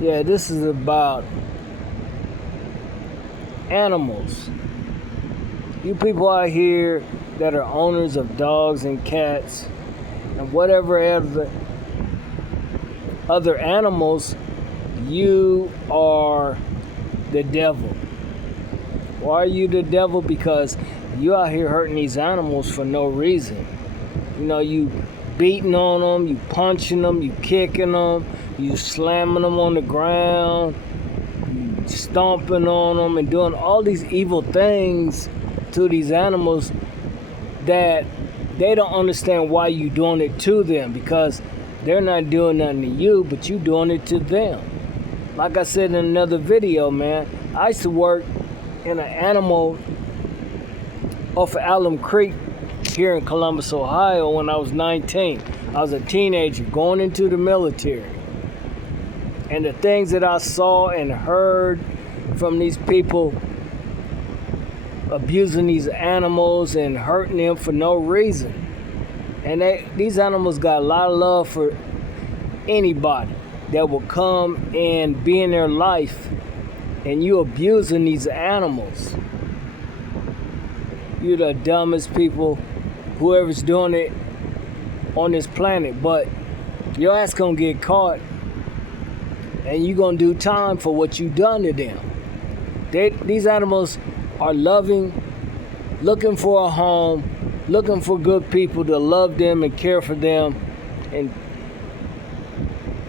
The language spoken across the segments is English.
Yeah, this is about animals. You people out here that are owners of dogs and cats and whatever other animals, you are the devil. Why are you the devil? Because you out here hurting these animals for no reason. You know, you beating on them, you punching them, you kicking them, you slamming them on the ground, you stomping on them and doing all these evil things to these animals that they don't understand why you doing it to them, because they're not doing nothing to you, but you doing it to them. Like I said in another video, man, I used to work in an animal off of Alum Creek here in Columbus, Ohio when I was 19. I was a teenager going into the military. And the things that I saw and heard from these people abusing these animals and hurting them for no reason. And these animals got a lot of love for anybody that will come and be in their life, and you abusing these animals. You're the dumbest people, whoever's doing it on this planet. But your ass gonna get caught, and you gonna do time for what you done to them. These animals are loving, looking for a home, looking for good people to love them and care for them, and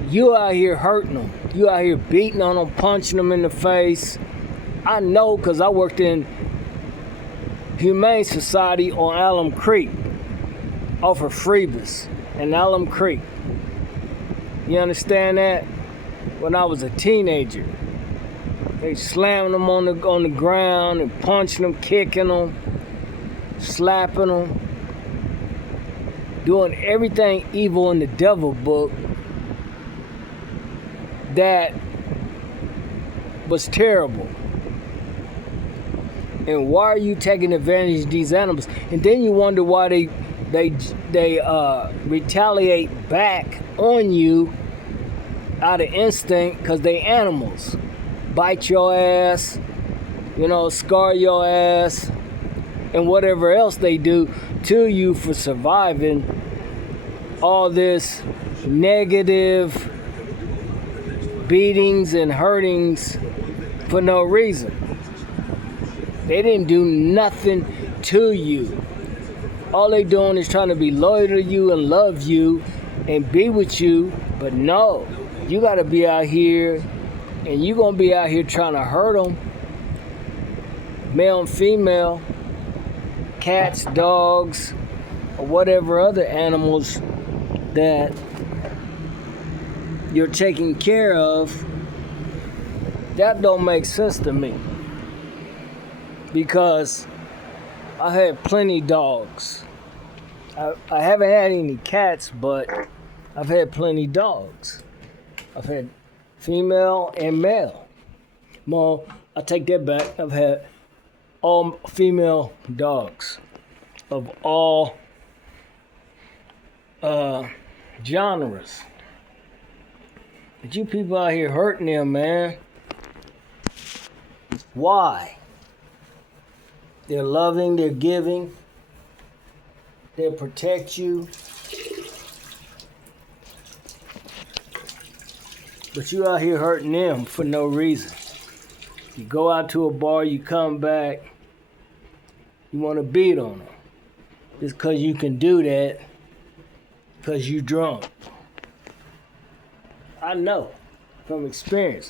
you out here hurting them. You out here beating on them, punching them in the face. I know, because I worked in Humane Society on Alum Creek, off of Freebus and Alum Creek. You understand that? When I was a teenager, they slamming them on the ground and punching them, kicking them, slapping them, doing everything evil in the devil book that was terrible. And why are you taking advantage of these animals? And then you wonder why they retaliate back on you out of instinct, because they animals. Bite your ass, scar your ass, and whatever else they do to you for surviving all this negative beatings and hurtings for no reason. They didn't do nothing to you. All they doing is trying to be loyal to you and love you and be with you. But no, you got to be out here, and you going to be out here trying to hurt them. Male and female, cats, dogs, or whatever other animals that you're taking care of. That don't make sense to me, because I had plenty of dogs. I haven't had any cats, but I've had plenty of dogs. I've had female and male. Well, I take that back. I've had all female dogs of all genres. But you people out here hurting them, man. Why? They're loving, they're giving, they'll protect you. But you out here hurting them for no reason. You go out to a bar, you come back, you want to beat on them. Just because you can do that, because you drunk. I know from experience.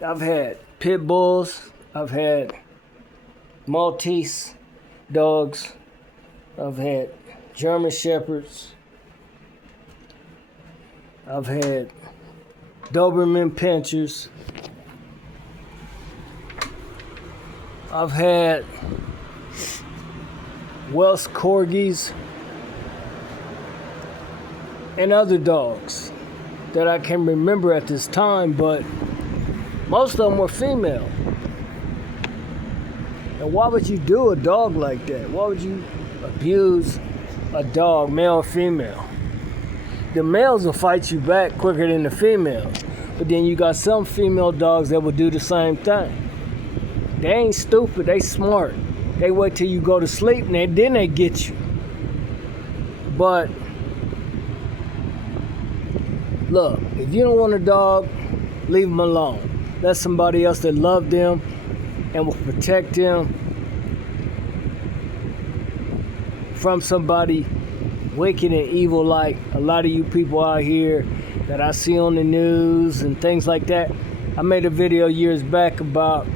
I've had pit bulls, I've had Maltese dogs, I've had German Shepherds, I've had Doberman Pinschers, I've had Welsh Corgis, and other dogs that I can remember at this time, but most of them were female. And why would you do a dog like that? Why would you abuse a dog, male or female? the males will fight you back quicker than the females. But then you got some female dogs that will do the same thing. They ain't stupid, they smart. They wait till you go to sleep and then they get you. But look, if you don't want a dog, leave them alone. Let somebody else that love them and will protect them from somebody wicked and evil like a lot of you people out here that I see on the news and things like that. I made a video years back about,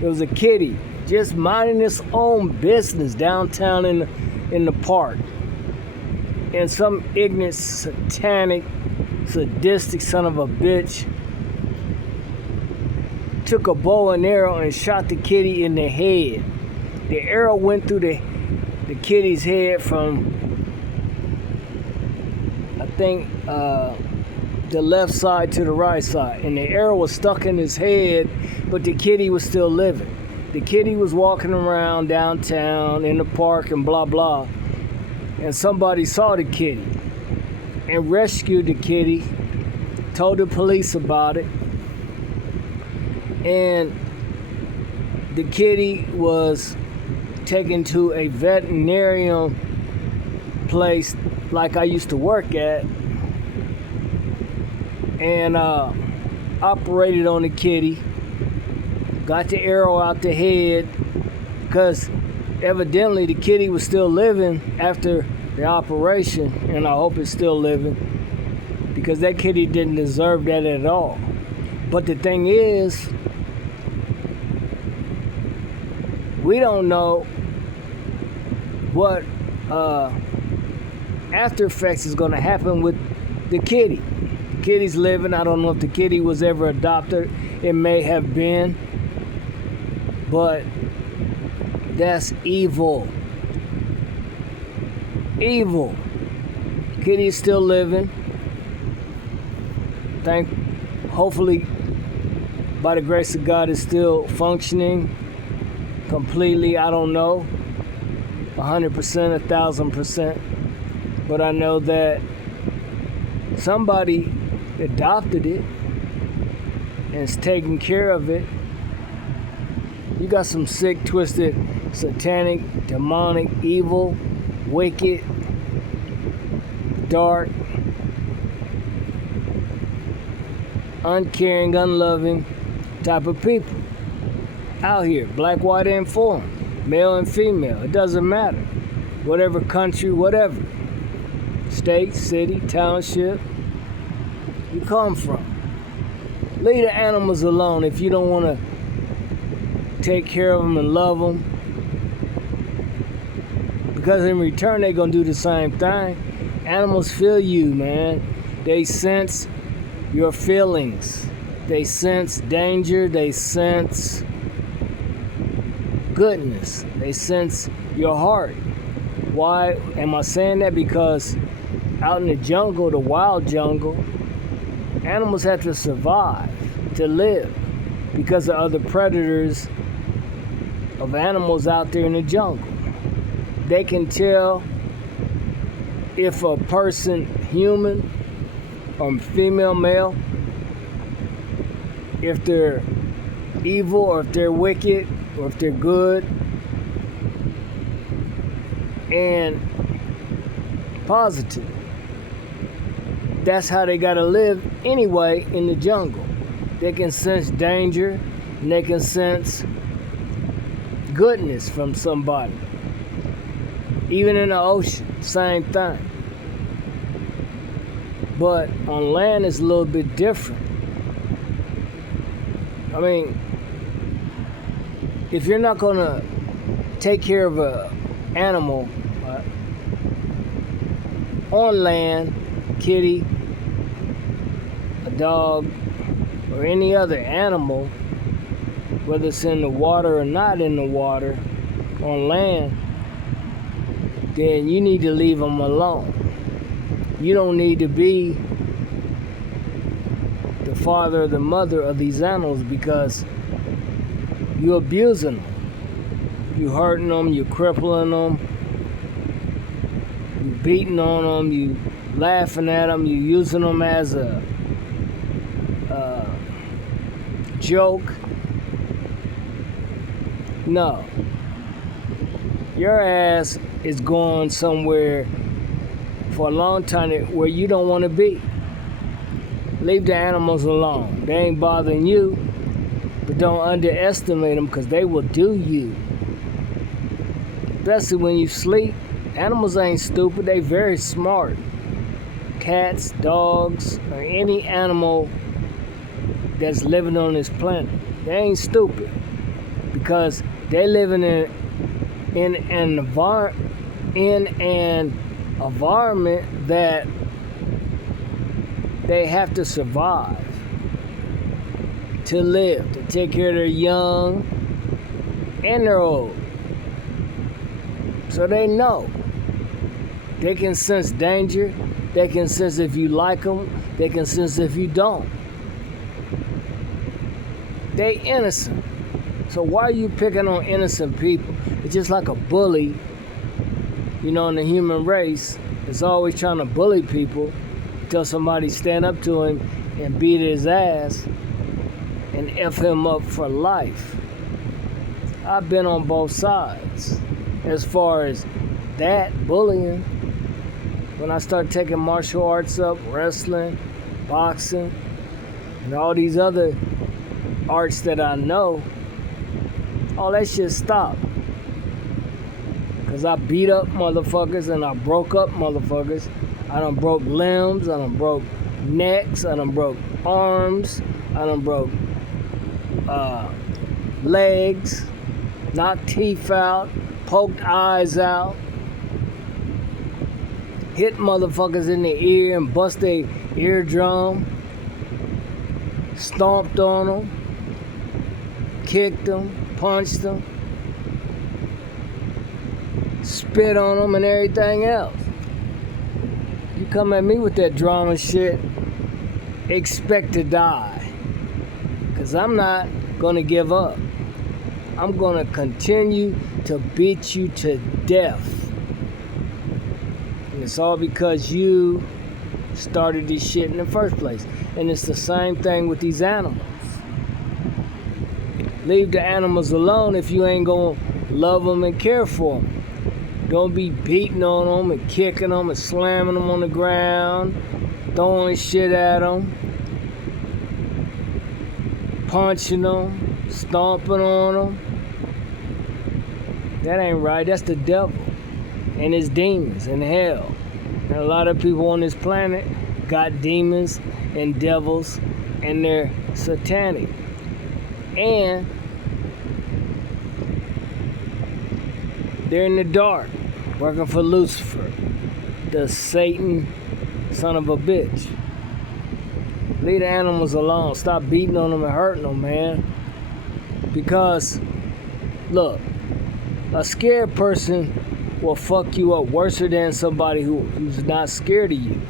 it was a kitty just minding its own business downtown in the park. And some ignorant, satanic, sadistic son of a bitch took a bow and arrow and shot the kitty in the head. The arrow went through the kitty's head from, I think, the left side to the right side. And the arrow was stuck in his head, but the kitty was still living. The kitty was walking around downtown in the park and blah, blah. And somebody saw the kitty and rescued the kitty, told the police about it. And the kitty was taken to a veterinarian place like I used to work at and operated on the kitty, got the arrow out the head because evidently the kitty was still living after the operation, and I hope it's still living because that kitty didn't deserve that at all. But the thing is, we don't know what after effects is going to happen with the kitty. The kitty's living. I don't know if the kitty was ever adopted. It may have been. But that's evil. Evil. Kitty's still living. Hopefully, by the grace of God, is still functioning completely. I don't know. 100%, 1,000%. But I know that somebody adopted it and is taking care of it. You got some sick, twisted, satanic, demonic, evil, wicked, dark, uncaring, unloving type of people out here. Black, white, and foreign. Male and female. It doesn't matter. Whatever country, whatever. State, city, township you come from. Leave the animals alone if you don't want to take care of them and love them. Because in return, they're going to do the same thing. Animals feel you, man. They sense your feelings. They sense danger. They sense goodness. They sense your heart. Why am I saying that? Because out in the jungle, the wild jungle, animals have to survive to live because of other predators of animals out there in the jungle. They can tell if a person, human or female, male, if they're evil or if they're wicked or if they're good, and positive. That's how they gotta live anyway in the jungle. They can sense danger and they can sense goodness from somebody. Even in the ocean, same thing. But on land it's a little bit different. I mean, if you're not gonna take care of an animal on land, kitty, a dog, or any other animal, whether it's in the water or not in the water, on land, then you need to leave them alone. You don't need to be the father or the mother of these animals because you're abusing them. You're hurting them, you're crippling them, you're beating on them, you laughing at them, you're using them as a joke. No. Your ass is going somewhere for a long time where you don't want to be. Leave the animals alone. They ain't bothering you, but don't underestimate them because they will do you. Especially when you sleep. Animals ain't stupid, they very smart. Cats, dogs, or any animal that's living on this planet. They ain't stupid because they living in an environment that they have to survive to live, to take care of their young and their old. So they know. They can sense danger. They can sense if you like them. They can sense if you don't. They innocent. So why are you picking on innocent people? It's just like a bully, in the human race is always trying to bully people until somebody stand up to him and beat his ass and F him up for life. I've been on both sides as far as that bullying. When I started taking martial arts up, wrestling, boxing, and all these other arts that I know, all that shit stopped. Because I beat up motherfuckers and I broke up motherfuckers. I done broke limbs, I done broke necks, I done broke arms, I done broke legs, knocked teeth out, poked eyes out, hit motherfuckers in the ear and bust their eardrum, stomped on them, kicked them, punched them, spit on them and everything else. You come at me with that drama shit, expect to die. Because I'm not going to give up. I'm going to continue to beat you to death. And it's all because you started this shit in the first place. And it's the same thing with these animals. Leave the animals alone if you ain't going to love them and care for them. Don't be beating on them and kicking them and slamming them on the ground, throwing shit at them, punching them, stomping on them. That ain't right. That's the devil and his demons and hell. And a lot of people on this planet got demons and devils and they're satanic. And they're in the dark, working for Lucifer, the Satan son of a bitch. Leave the animals alone. Stop beating on them and hurting them, man. Because, look, a scared person will fuck you up worse than somebody who's not scared of you.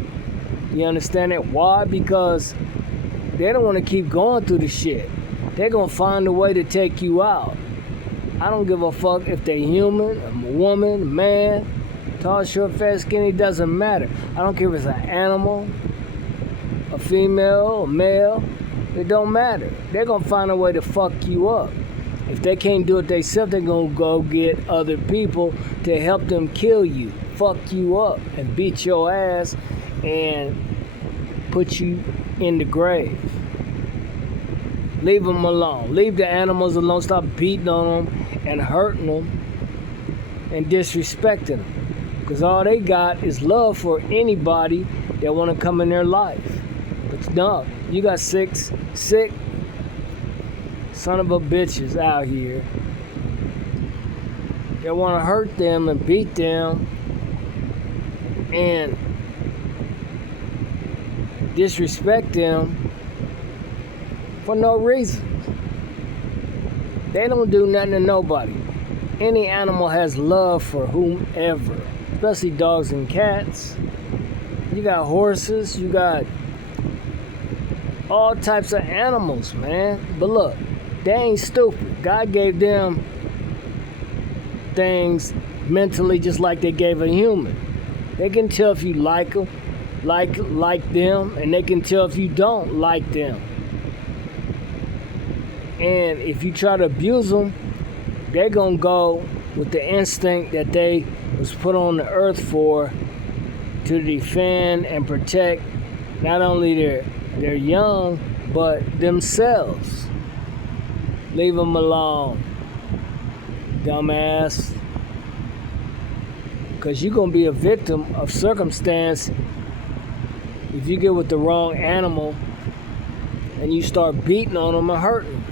You understand that? Why? Because they don't want to keep going through the shit. They're going to find a way to take you out. I don't give a fuck if they're human, a woman, a man, tall, short, fat, skinny, doesn't matter. I don't care if it's an animal, a female, a male, it don't matter. They're gonna find a way to fuck you up. If they can't do it themselves, they're gonna go get other people to help them kill you, fuck you up, and beat your ass and put you in the grave. Leave them alone. Leave the animals alone. Stop beating on them and hurting them and disrespecting them. Because all they got is love for anybody that want to come in their life. But no, you got sick son of a bitches out here that want to hurt them and beat them and disrespect them for no reason. They don't do nothing to nobody. Any animal has love for whomever, especially dogs and cats. You got horses, you got all types of animals, man. But look, they ain't stupid. God gave them things mentally just like they gave a human. They can tell if you like them, like them, and they can tell if you don't like them. And if you try to abuse them, they're gonna go with the instinct that they was put on the earth for, to defend and protect not only their young, but themselves. Leave them alone, dumbass. Because you're going to be a victim of circumstance if you get with the wrong animal and you start beating on them or hurting them.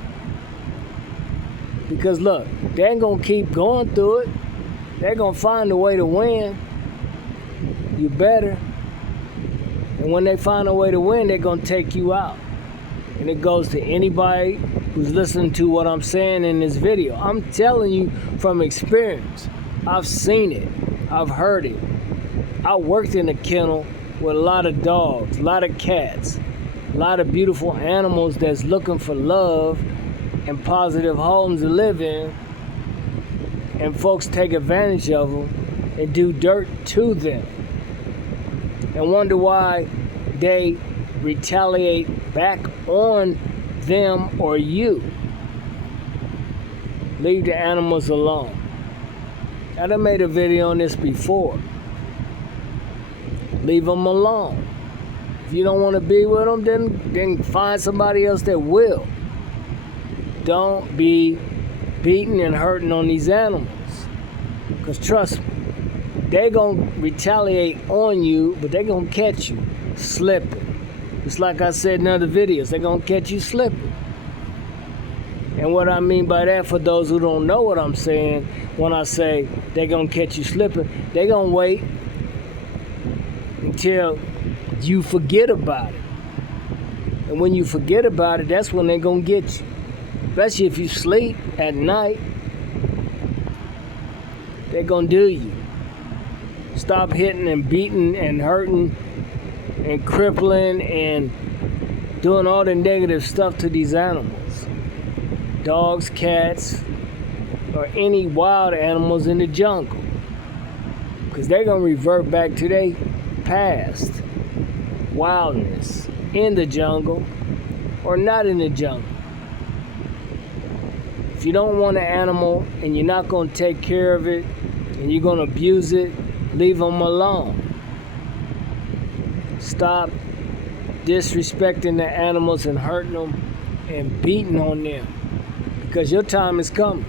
Because look, they ain't going to keep going through it. They're going to find a way to win. You better. And when they find a way to win, they're going to take you out. And it goes to anybody who's listening to what I'm saying in this video. I'm telling you from experience. I've seen it. I've heard it. I worked in a kennel with a lot of dogs, a lot of cats, a lot of beautiful animals that's looking for love and positive homes to live in. And folks take advantage of them and do dirt to them. And wonder why they retaliate back on them or you. Leave the animals alone. I done made a video on this before. Leave them alone. If you don't want to be with them, then find somebody else that will. Don't be beating and hurting on these animals. Because trust me, they're going to retaliate on you, but they're going to catch you slipping. It's like I said in other videos, they're going to catch you slipping. And what I mean by that, for those who don't know what I'm saying, when I say they're going to catch you slipping, they're going to wait until you forget about it. And when you forget about it, that's when they're going to get you. Especially if you sleep at night, they're going to do you. Stop hitting and beating and hurting and crippling and doing all the negative stuff to these animals. Dogs, cats, or any wild animals in the jungle. Because they're going to revert back to their past wildness in the jungle or not in the jungle. If you don't want an animal and you're not going to take care of it and you're going to abuse it, leave them alone. Stop disrespecting the animals and hurting them and beating on them. Because your time is coming.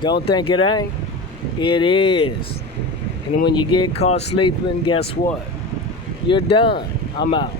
Don't think it ain't. It is. And when you get caught sleeping, guess what? You're done. I'm out.